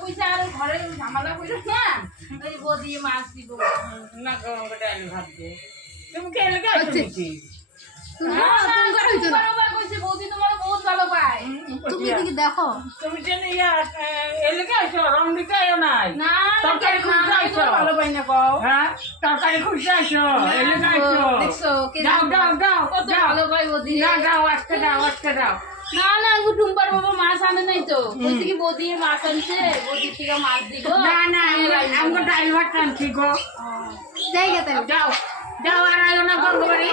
কইছে আর ঘরে ঝামেলা কইছ না ওই বদি মাছ দিব না গো ডাল ভাত দে তুমি কে এলাকা আছো নাকি কইছে বৌদি তোমার বহুত ভালো পায় তুমি এদিকে দেখো তুমি কেন এলাকা আছো রংডিতে আছো নাই না তরকারি খুঁজতে আছো ভালো পাই না কও হ্যাঁ তরকারি খুঁজতে আছো এলাকা আছো দেখছো কে দাও দাও দাও কত ভালো পাই বৌদি দাও দাও আজকে দাও আজকে দাও না না গো টুম্পার বাবা মাছ আনে নাই তো কইছে কি বৌদি মাছ আনছে বৌদি থেকে মাছ দিব না না আমগো ডাল ভাত আনছি গো জায়গা তাই যাও যাও আর আয়ো না গঙ্গবাড়ি